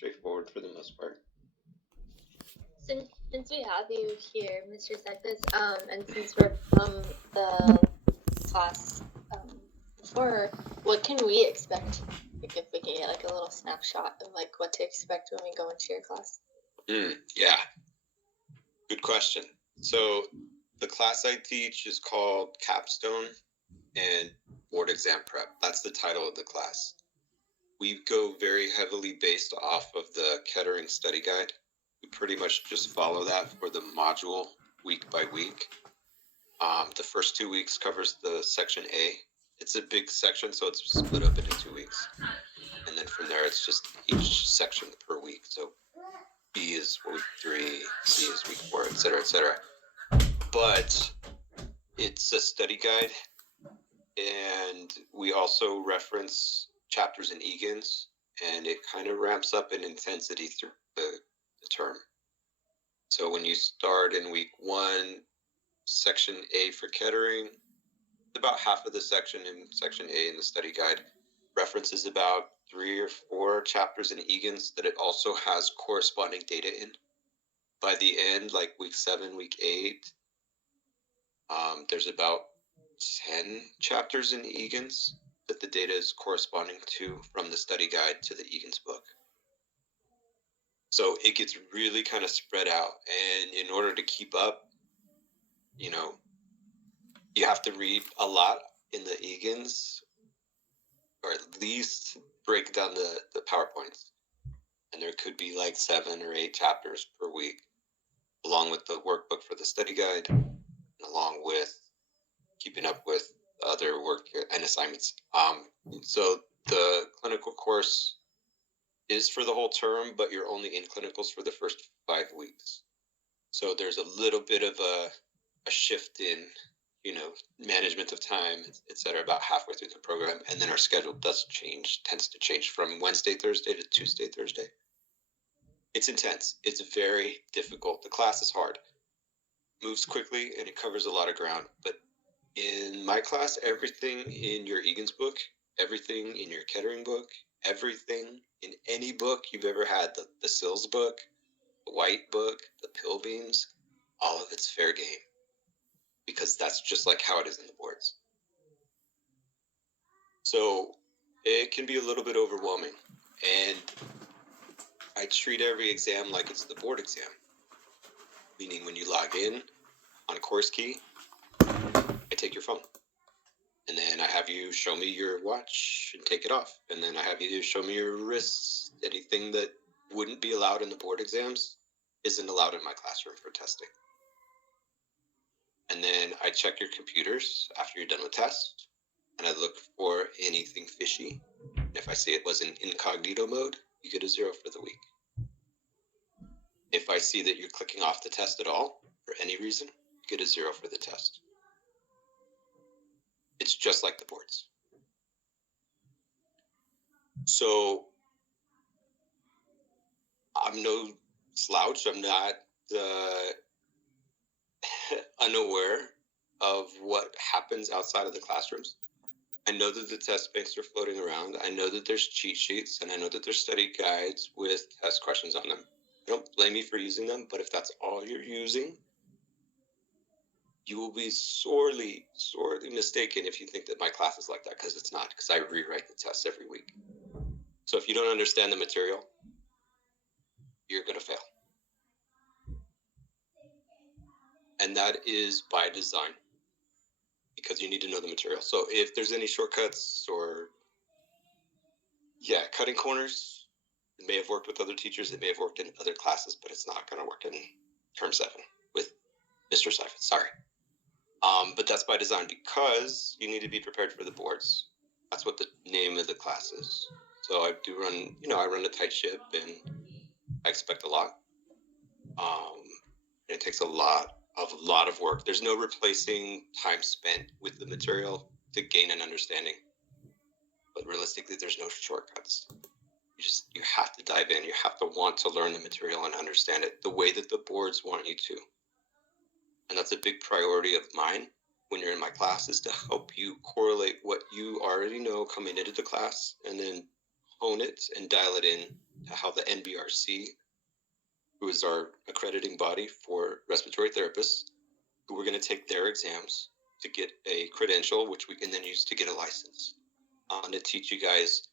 straightforward for the most part. Since we have you here, Mr. Syphus, and since we're from the class before, what can we expect? Like if we can get like a little snapshot of like what to expect when we go into your class. Yeah, good question. So the class I teach is called Capstone and Board Exam Prep. That's the title of the class. We go very heavily based off of the Kettering study guide. We pretty much just follow that for the module week by week. The first 2 weeks covers the section A. It's a big section, so it's split up into 2 weeks. And then from there, it's just each section per week. So B is week 3, C is week 4, et cetera, et cetera. But it's a study guide, and we also reference chapters and Egan's, and it kind of ramps up in intensity through the term. So when you start in week 1, section A for Kettering, about half of the section in section A in the study guide references about 3 or 4 chapters in Egan's that it also has corresponding data in. By the end, like week 7, week 8, there's about 10 chapters in Egan's that the data is corresponding to from the study guide to the Egan's book. So it gets really kind of spread out. And in order to keep up, you have to read a lot in the Egan's, or at least break down the PowerPoints. And there could be like 7 or 8 chapters per week, along with the workbook for the study guide, and along with keeping up with other work and assignments. So the clinical course is for the whole term, but you're only in clinicals for the first 5 weeks. So there's a little bit of a shift in, management of time, et cetera, about halfway through the program. And then our schedule tends to change from Wednesday, Thursday to Tuesday, Thursday. It's intense. It's very difficult. The class is hard. Moves quickly, and it covers a lot of ground. But in my class, everything in your Egan's book, everything in your Kettering book, everything in any book you've ever had, the Sills book, the White book, the Pilbeams, all of it's fair game. Because that's just like how it is in the boards. So it can be a little bit overwhelming. And I treat every exam like it's the board exam. Meaning when you log in on Course Key, I take your phone. And then I have you show me your watch and take it off. And then I have you show me your wrists. Anything that wouldn't be allowed in the board exams isn't allowed in my classroom for testing. And then I check your computers after you're done with tests, and I look for anything fishy. And if I see it was in incognito mode, you get a 0 for the week. If I see that you're clicking off the test at all, for any reason, you get a 0 for the test. It's just like the boards. So I'm no slouch. I'm not unaware of what happens outside of the classrooms. I know that the test banks are floating around. I know that there's cheat sheets, and I know that there's study guides with test questions on them. I don't blame you for using them, but if that's all you're using, you will be sorely, sorely mistaken if you think that my class is like that, because it's not, because I rewrite the tests every week. So if you don't understand the material, you're going to fail. And that is by design, because you need to know the material. So if there's any shortcuts or, cutting corners, it may have worked with other teachers, it may have worked in other classes, but it's not going to work in term 7 with Mr. Syphus, sorry. But that's by design, because you need to be prepared for the boards. That's what the name of the class is. So I do run, I run a tight ship, and I expect a lot. And it takes a lot of work. There's no replacing time spent with the material to gain an understanding. But realistically, there's no shortcuts. You have to dive in. You have to want to learn the material and understand it the way that the boards want you to. And that's a big priority of mine when you're in my class, is to help you correlate what you already know coming into the class, and then hone it and dial it in to how the NBRC, who is our accrediting body for respiratory therapists, who we're going to take their exams to get a credential, which we can then use to get a license. I'm going to teach you guys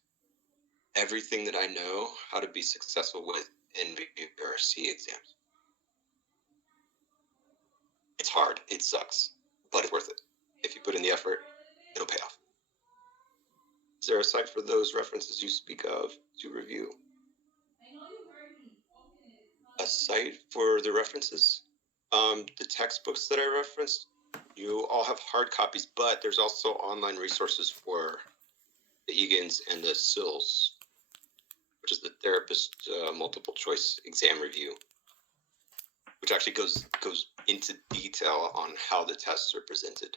everything that I know how to be successful with NBRC exams. It's hard, it sucks, but it's worth it. If you put in the effort, it'll pay off. Is there a site for those references you speak of to review? A site for the references? The textbooks that I referenced, you all have hard copies, but there's also online resources for the EGANs and the SILS, which is the Therapist Multiple Choice Exam Review, which actually goes into detail on how the tests are presented.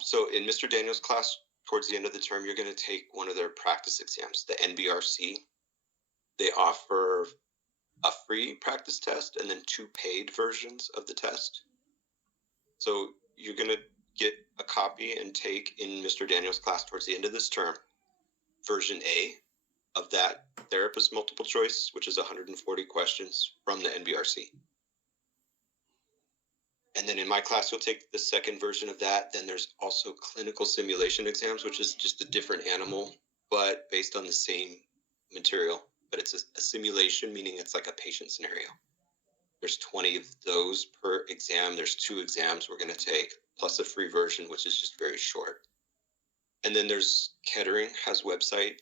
So in Mr. Daniels' class, towards the end of the term, you're going to take one of their practice exams, the NBRC. They offer a free practice test and then 2 paid versions of the test. So you're going to get a copy and take in Mr. Daniels' class towards the end of this term, version A of that therapist multiple choice, which is 140 questions from the NBRC. And then in my class, you'll take the second version of that. Then there's also clinical simulation exams, which is just a different animal, but based on the same material. But it's a simulation, meaning it's like a patient scenario. There's 20 of those per exam. There's 2 exams we're going to take, plus a free version, which is just very short. And then there's Kettering has a website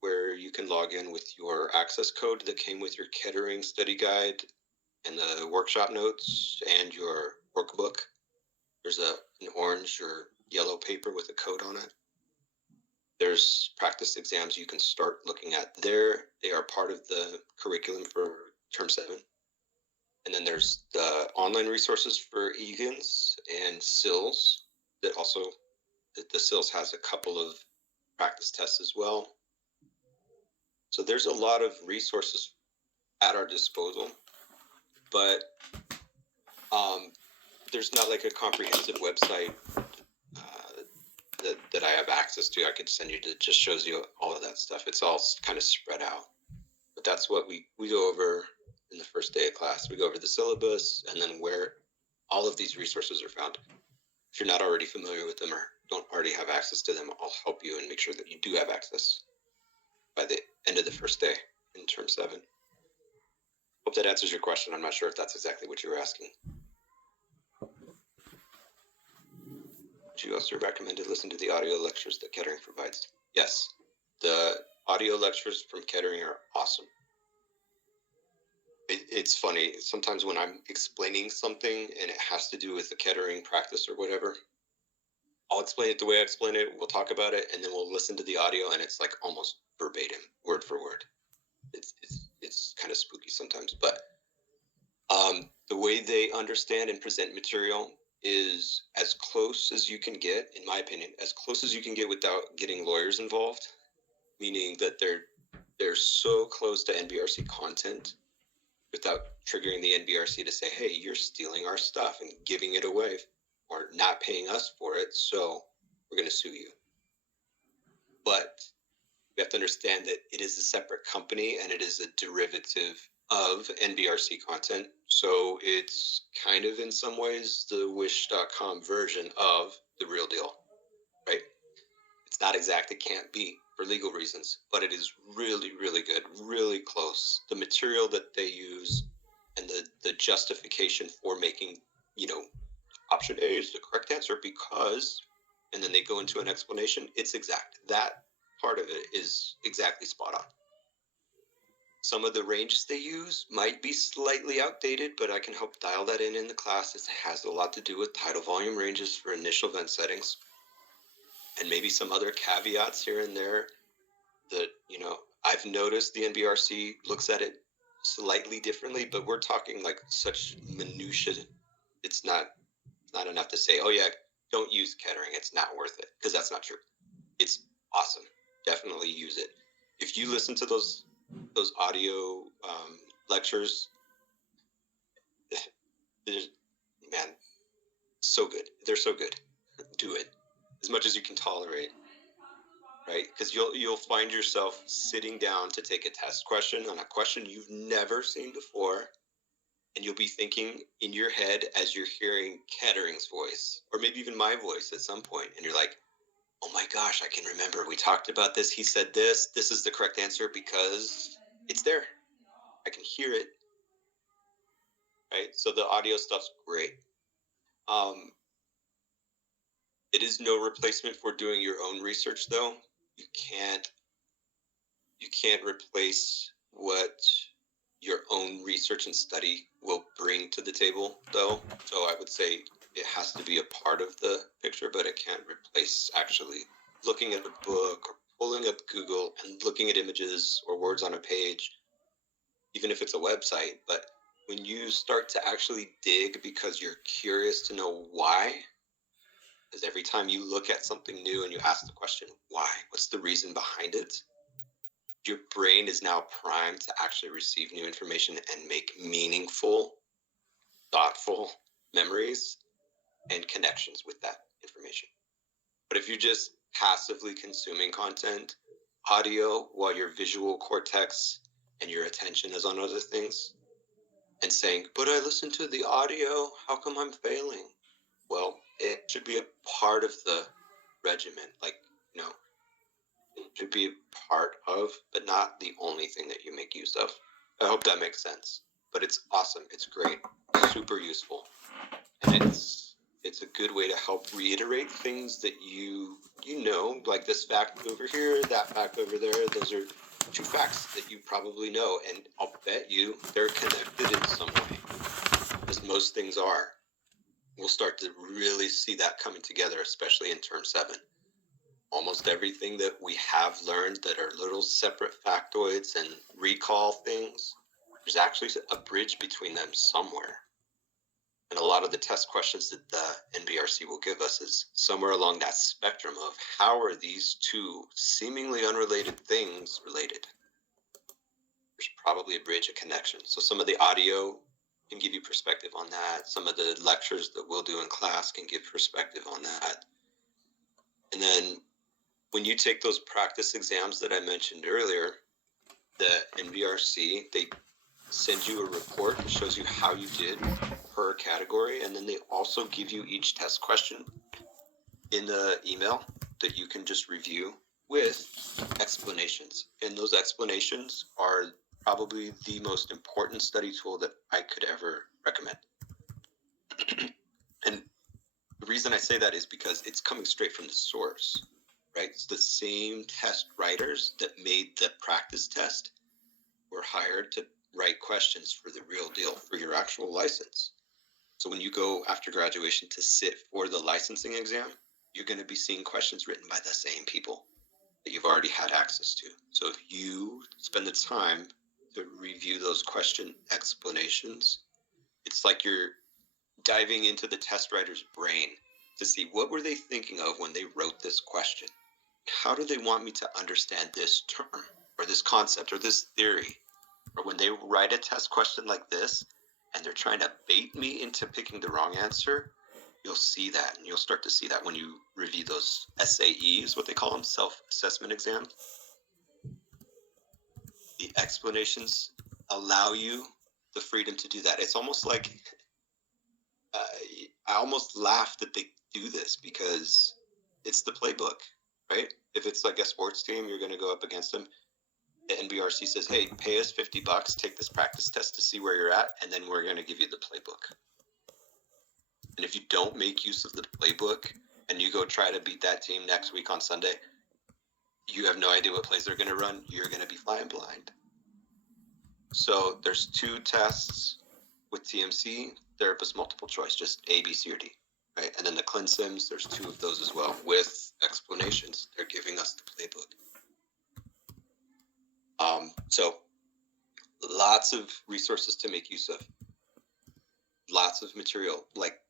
where you can log in with your access code that came with your Kettering study guide and the workshop notes and your workbook. There's an orange or yellow paper with a code on it. There's practice exams you can start looking at there. They are part of the curriculum for term 7. And then there's the online resources for EGANs and SILS that also, the SILS has a couple of practice tests as well. So there's a lot of resources at our disposal, but there's not like a comprehensive website that I have access to. I could send you that just shows you all of that stuff. It's all kind of spread out. But that's what we go over in the first day of class. We go over the syllabus and then where all of these resources are found. If you're not already familiar with them or don't already have access to them, I'll help you and make sure that you do have access by the end of the first day in term 7. Hope that answers your question. I'm not sure if that's exactly what you were asking. Would you also recommend to listen to the audio lectures that Kettering provides? Yes, the audio lectures from Kettering are awesome. It's funny, sometimes when I'm explaining something and it has to do with the Kettering practice or whatever, I'll explain it the way I explain it, we'll talk about it, and then we'll listen to the audio, and it's like almost verbatim, word for word. It's kind of spooky sometimes, but the way they understand and present material is as close as you can get, in my opinion, as close as you can get without getting lawyers involved, meaning that they're so close to NBRC content without triggering the NBRC to say, hey, you're stealing our stuff and giving it away or not paying us for it, so we're going to sue you. But we have to understand that it is a separate company and it is a derivative of NBRC content. So it's kind of in some ways the wish.com version of the real deal, right? It's not exact, it can't be for legal reasons, but it is really, really good, really close. The material that they use and the justification for making, option A is the correct answer because, and then they go into an explanation, it's exact. That part of it is exactly spot on. Some of the ranges they use might be slightly outdated, but I can help dial that in the class. It has a lot to do with tidal volume ranges for initial vent settings. And maybe some other caveats here and there that, I've noticed the NBRC looks at it slightly differently, but we're talking like such minutia. It's not enough to say, oh yeah, don't use Kettering. It's not worth it, because that's not true. It's awesome. Definitely use it. If you listen to those audio lectures, man, so good. They're so good. Do it as much as you can tolerate. right? Because you'll find yourself sitting down to take a test question on a question you've never seen before, and you'll be thinking in your head as you're hearing Kettering's voice, or maybe even my voice at some point, and you're like, oh my gosh, I can remember we talked about this. He said this. This is the correct answer because it's there. I can hear it, right? So the audio stuff's great. It is no replacement for doing your own research, though. You can't replace what your own research and study will bring to the table, though. So I would say it has to be a part of the picture, but it can't replace actually looking at a book or pulling up Google and looking at images or words on a page, even if it's a website. But when you start to actually dig because you're curious to know why, because every time you look at something new and you ask the question, why? What's the reason behind it? Your brain is now primed to actually receive new information and make meaningful, thoughtful memories and connections with that information. But if you're just passively consuming content, audio, while your visual cortex and your attention is on other things, and saying, but I listened to the audio, how come I'm failing? Well, it should be a part of the regimen. Like, it should be a part of, but not the only thing that you make use of. I hope that makes sense. But it's awesome. It's great. Super useful. And it's a good way to help reiterate things that you know, like this fact over here, that fact over there. Those are two facts that you probably know, and I'll bet you they're connected in some way, as most things are. We'll start to really see that coming together, especially in term 7. Almost everything that we have learned that are little separate factoids and recall things, there's actually a bridge between them somewhere. And a lot of the test questions that the NBRC will give us is somewhere along that spectrum of how are these two seemingly unrelated things related? There's probably a bridge, a connection. So some of the audio can give you perspective on that. Some of the lectures that we'll do in class can give perspective on that. And then when you take those practice exams that I mentioned earlier, the NVRC, they send you a report that shows you how you did per category, and then they also give you each test question in the email that you can just review with explanations. And those explanations are probably the most important study tool that I could ever recommend. And the reason I say that is because it's coming straight from the source, right? It's the same test writers that made the practice test were hired to write questions for the real deal, for your actual license. So when you go after graduation to sit for the licensing exam, you're going to be seeing questions written by the same people that you've already had access to. So if you spend the time to review those question explanations, it's like you're diving into the test writer's brain to see what were they thinking of when they wrote this question. How do they want me to understand this term or this concept or this theory? Or when they write a test question like this and they're trying to bait me into picking the wrong answer, you'll see that, and you'll start to see that when you review those SAEs, what they call them, self-assessment exams. The explanations allow you the freedom to do that. It's almost like I almost laugh that they do this because it's the playbook, right? If it's like a sports team, you're going to go up against them. The NBRC says, hey, pay us $50, take this practice test to see where you're at, and then we're going to give you the playbook. And if you don't make use of the playbook and you go try to beat that team next week on Sunday, you have no idea what plays they're going to run. You're going to be flying blind. So there's 2 tests with TMC, therapist multiple choice, just A, B, C, or D. Right? And then the ClinSims, there's 2 of those as well with explanations. They're giving us the playbook. So lots of resources to make use of. Lots of material. Like,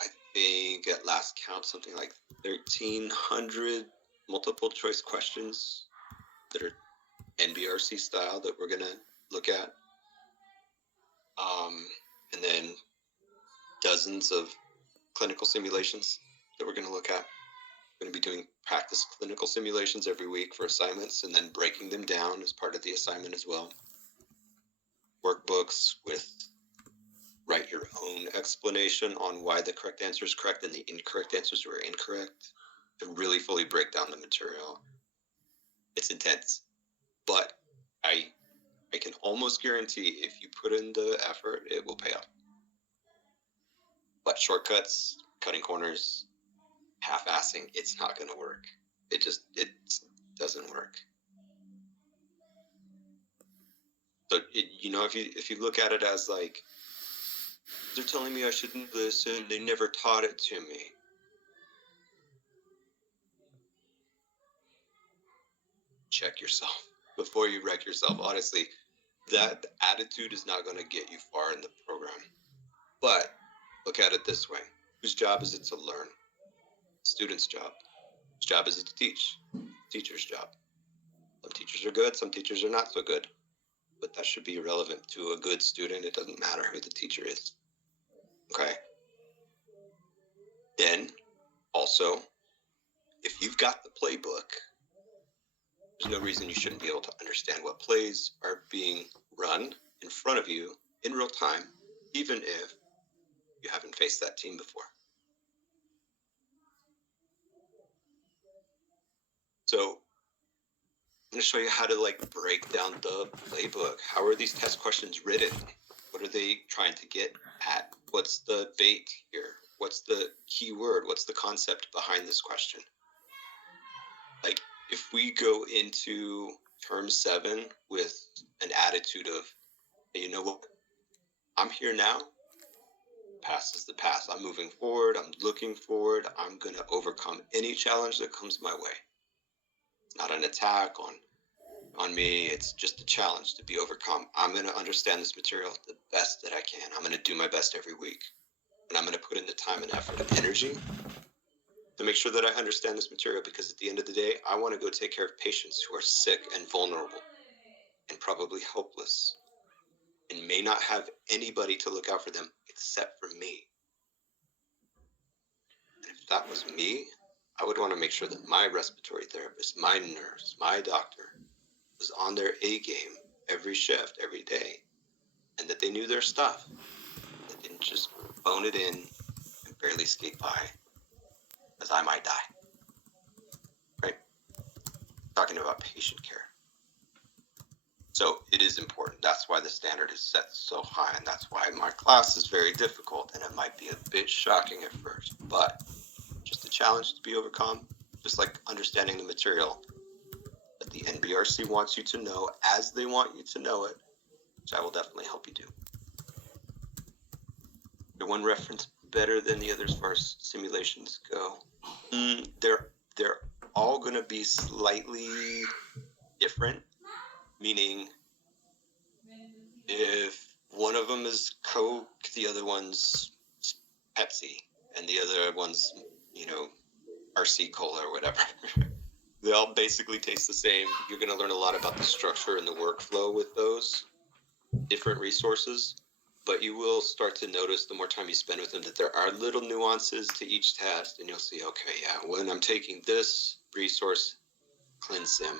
I think at last count, something like 1,300 multiple choice questions that are NBRC style that we're going to look at. And then dozens of clinical simulations that we're going to look at. going to be doing practice clinical simulations every week for assignments and then breaking them down as part of the assignment as well. Workbooks with write your own explanation on why the correct answer is correct and the incorrect answers were incorrect to really fully break down the material. It's intense, but I can almost guarantee if you put in the effort, it will pay off. But shortcuts, cutting corners, half-assing, it's not going to work. It doesn't work. So if you look at it as like, they're telling me I shouldn't listen, they never taught it to me. Check yourself before you wreck yourself. Honestly, that attitude is not going to get you far in the program. But look at it this way. Whose job is it to learn? Student's job. Whose job is it to teach? Teacher's job. Some teachers are good, some teachers are not so good. But that should be irrelevant to a good student. It doesn't matter who the teacher is. Okay? Then, also, if you've got the playbook, there's no reason you shouldn't be able to understand what plays are being run in front of you in real time, even if you haven't faced that team before. So I'm going to show you how to break down the playbook. How are these test questions written? What are they trying to get at? What's the bait here? What's the key word? What's the concept behind this question? If we go into term 7 with an attitude of, hey, you know what? I'm here now. Past is the past. I'm moving forward. I'm looking forward. I'm going to overcome any challenge that comes my way. It's not an attack on me. It's just a challenge to be overcome. I'm going to understand this material the best that I can. I'm going to do my best every week. And I'm going to put in the time and effort and energy to make sure that I understand this material, because at the end of the day, I want to go take care of patients who are sick and vulnerable and probably helpless and may not have anybody to look out for them except for me. And if that was me, I would want to make sure that my respiratory therapist, my nurse, my doctor was on their A game every shift, every day, and that they knew their stuff. They didn't just phone it in and barely skate by, as I might die. Right? Talking about patient care. So it is important. That's why the standard is set so high, and that's why my class is very difficult, and it might be a bit shocking at first, but just a challenge to be overcome, just like understanding the material that the NBRC wants you to know as they want you to know it, which I will definitely help you do. The one reference better than the others as far as simulations go. They're all going to be slightly different, meaning if one of them is Coke, the other one's Pepsi, and the other one's, RC Cola or whatever. They all basically taste the same. You're going to learn a lot about the structure and the workflow with those different resources, but you will start to notice the more time you spend with them that there are little nuances to each test, and you'll see, okay, yeah, when I'm taking this resource, CleanSim,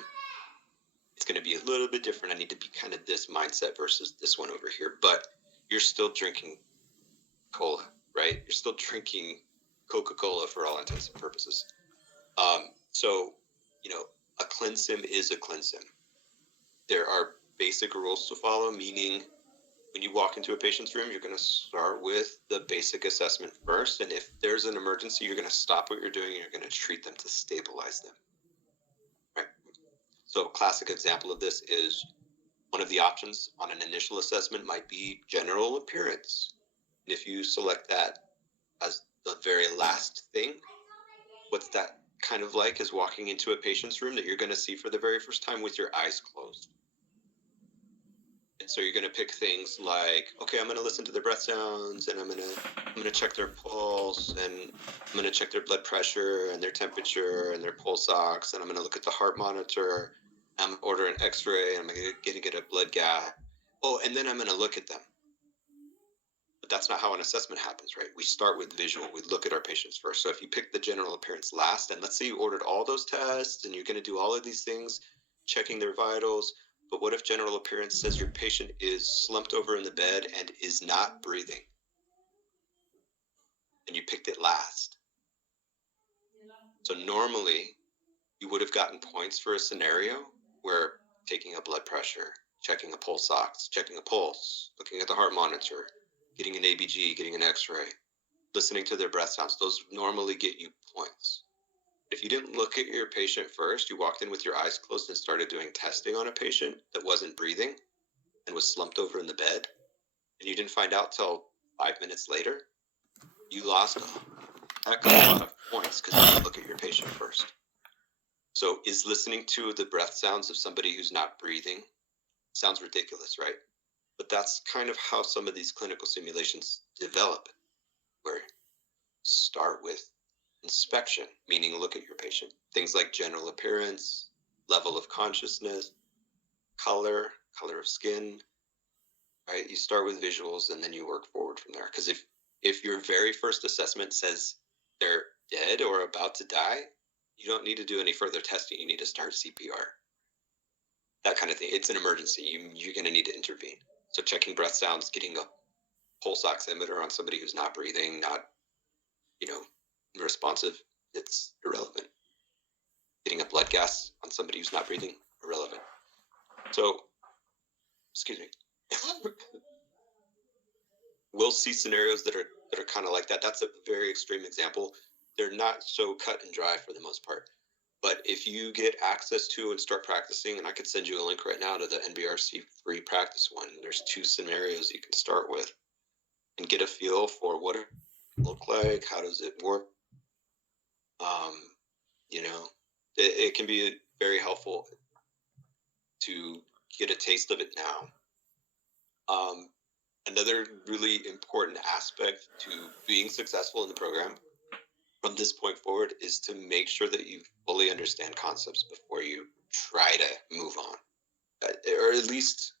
it's going to be a little bit different. I need to be kind of this mindset versus this one over here, but you're still drinking cola, right? You're still drinking Coca-Cola for all intents and purposes. So, a CleanSim is a CleanSim. There are basic rules to follow, meaning when you walk into a patient's room, you're going to start with the basic assessment first. And if there's an emergency, you're going to stop what you're doing and you're going to treat them to stabilize them. Right? So a classic example of this is one of the options on an initial assessment might be general appearance. And if you select that as the very last thing, what's that kind of like is walking into a patient's room that you're going to see for the very first time with your eyes closed. And so you're going to pick things like, okay, I'm going to listen to their breath sounds, and I'm going to check their pulse, and I'm going to check their blood pressure and their temperature and their pulse ox, and I'm going to look at the heart monitor. I'm going to order an X-ray, and I'm going to get a blood gas. Oh, and then I'm going to look at them. But that's not how an assessment happens, right? We start with visual. We look at our patients first. So if you pick the general appearance last, and let's say you ordered all those tests and you're going to do all of these things, checking their vitals, but what if general appearance says your patient is slumped over in the bed and is not breathing? And you picked it last. So normally you would have gotten points for a scenario where taking a blood pressure, checking a pulse ox, checking a pulse, looking at the heart monitor, getting an ABG, getting an x-ray, listening to their breath sounds, those normally get you points. If you didn't look at your patient first, you walked in with your eyes closed and started doing testing on a patient that wasn't breathing and was slumped over in the bed, and you didn't find out till 5 minutes later, you lost a heck of a lot of points because you didn't look at your patient first. So is listening to the breath sounds of somebody who's not breathing, sounds ridiculous, right? But that's kind of how some of these clinical simulations develop, where start with inspection, meaning look at your patient. Things like general appearance, level of consciousness, color of skin, right? You start with visuals and then you work forward from there. Because if your very first assessment says they're dead or about to die, you don't need to do any further testing. You need to start CPR. That kind of thing. It's an emergency. You're going to need to intervene. So checking breath sounds, getting a pulse oximeter on somebody who's not breathing, not, responsive, it's irrelevant. Getting a blood gas on somebody who's not breathing, irrelevant. So, excuse me. We'll see scenarios that are kind of like that. That's a very extreme example. They're not so cut and dry for the most part. But if you get access to and start practicing, and I could send you a link right now to the NBRC free practice one. There's 2 scenarios you can start with and get a feel for what it look like, how does it work. It can be very helpful to get a taste of it now. Another really important aspect to being successful in the program from this point forward is to make sure that you fully understand concepts before you try to move on, or at least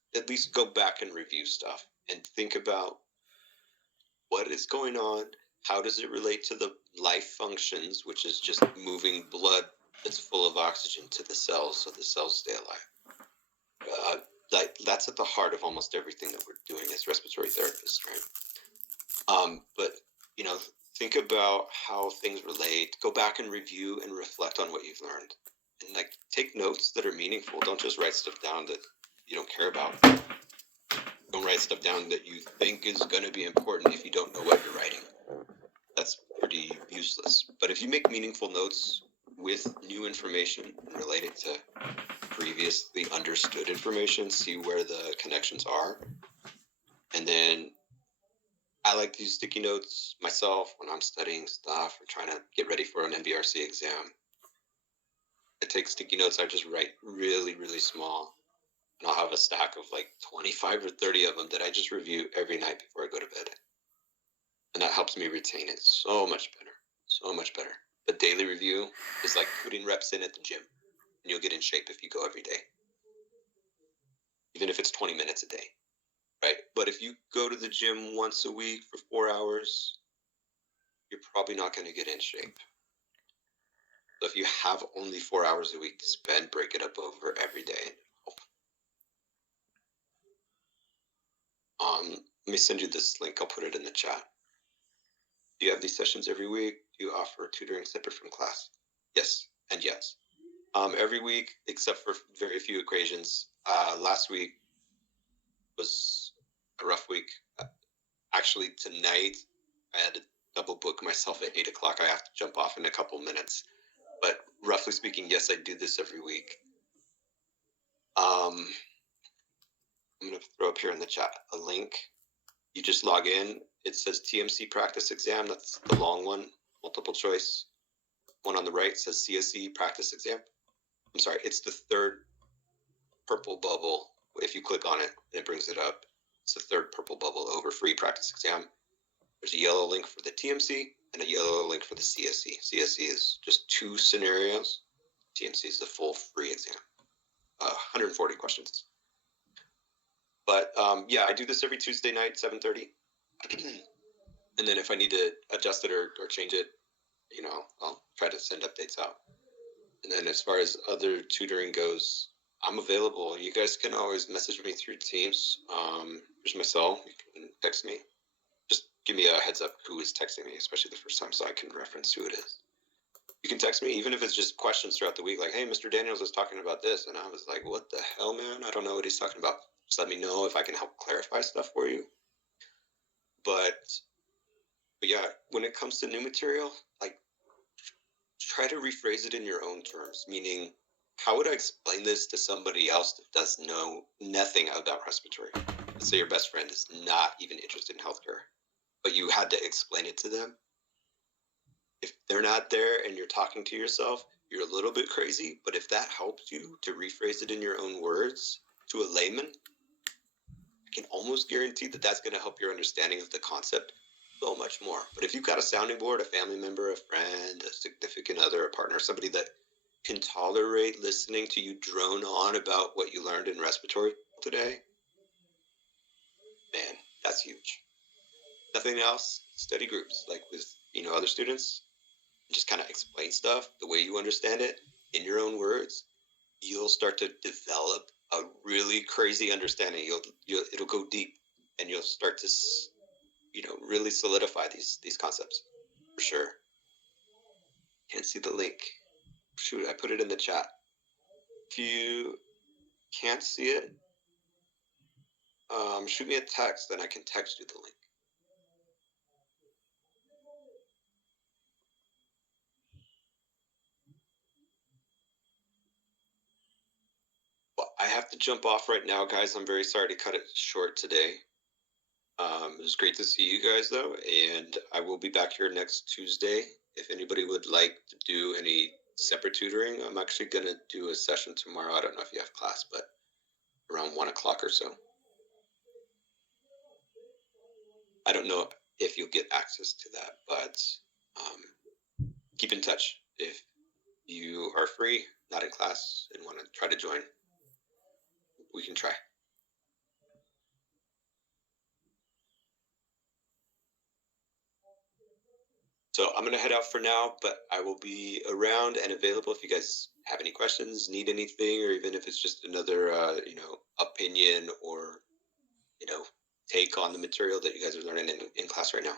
go back and review stuff and think about what is going on. How does it relate to the life functions, which is just moving blood that's full of oxygen to the cells so the cells stay alive? That's at the heart of almost everything that we're doing as respiratory therapists, right? But think about how things relate. Go back and review and reflect on what you've learned, and take notes that are meaningful. Don't just write stuff down that you don't care about. Don't write stuff down that you think is going to be important if you don't know what you're writing. That's pretty useless. But if you make meaningful notes with new information and relate it to previously understood information, see where the connections are. And then I like to use sticky notes myself when I'm studying stuff or trying to get ready for an NBRC exam. I take sticky notes, I just write really, really small. And I'll have a stack of 25 or 30 of them that I just review every night before I go to bed. And that helps me retain it so much better. So much better. The daily review is like putting reps in at the gym. And you'll get in shape if you go every day. Even if it's 20 minutes a day, right? But if you go to the gym once a week for 4 hours, you're probably not going to get in shape. So if you have only 4 hours a week to spend, break it up over every day. Let me send you this link. I'll put it in the chat. Do you have these sessions every week? Do you offer tutoring separate from class? Yes and yes. Every week, except for very few occasions. Last week was a rough week. Actually, tonight, I had to double book myself at 8 o'clock. I have to jump off in a couple minutes. But roughly speaking, yes, I do this every week. I'm going to throw up here in the chat a link. You just log in. It says TMC practice exam. That's the long one, multiple choice. One on the right says CSE practice exam. I'm sorry, it's the third purple bubble. If you click on it, it brings it up. It's the third purple bubble over free practice exam. There's a yellow link for the TMC and a yellow link for the CSE. CSE is just 2 scenarios. TMC is the full free exam. 140 questions. But yeah, I do this every Tuesday night, 7:30. And then if I need to adjust it or change it, I'll try to send updates out. And then as far as other tutoring goes, I'm available. You guys can always message me through Teams. Here's my cell. You can text me. Just give me a heads up who is texting me, especially the first time, so I can reference who it is. You can text me, even if it's just questions throughout the week, like, hey, Mr. Daniels was talking about this. And I was like, what the hell, man? I don't know what he's talking about. Just let me know if I can help clarify stuff for you. But yeah, when it comes to new material, like, try to rephrase it in your own terms, meaning, how would I explain this to somebody else that does know nothing about respiratory? Let's say your best friend is not even interested in healthcare, but you had to explain it to them. If they're not there and you're talking to yourself, you're a little bit crazy, but if that helps you to rephrase it in your own words to a layman, I can almost guarantee that that's going to help your understanding of the concept so much more. But if you've got a sounding board, a family member, a friend, a significant other, a partner, somebody that can tolerate listening to you drone on about what you learned in respiratory today, man, that's huge. Nothing else, study groups, like with, other students, just kind of explain stuff the way you understand it in your own words. You'll start to develop a really crazy understanding. It'll go deep, and you'll start to, really solidify these concepts for sure. Can't see the link. Shoot, I put it in the chat. If you can't see it, shoot me a text, then I can text you the link. Well, I have to jump off right now, guys. I'm very sorry to cut it short today. It was great to see you guys, though, and I will be back here next Tuesday. If anybody would like to do any separate tutoring, I'm actually going to do a session tomorrow. I don't know if you have class, but around 1 o'clock or so. I don't know if you'll get access to that, but keep in touch. If you are free, not in class, and want to try to join, we can try. So I'm going to head out for now, but I will be around and available if you guys have any questions, need anything, or even if it's just another, opinion or, take on the material that you guys are learning in class right now.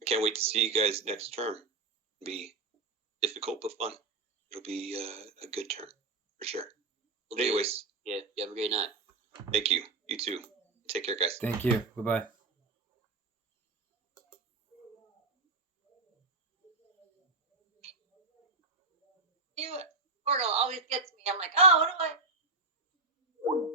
I can't wait to see you guys next term. It'll be difficult but fun. It'll be a good term for sure. But anyways. Yeah, you have a great night. Thank you. You too. Take care, guys. Thank you. Bye-bye. Portal always gets me. I'm like, oh, what do I?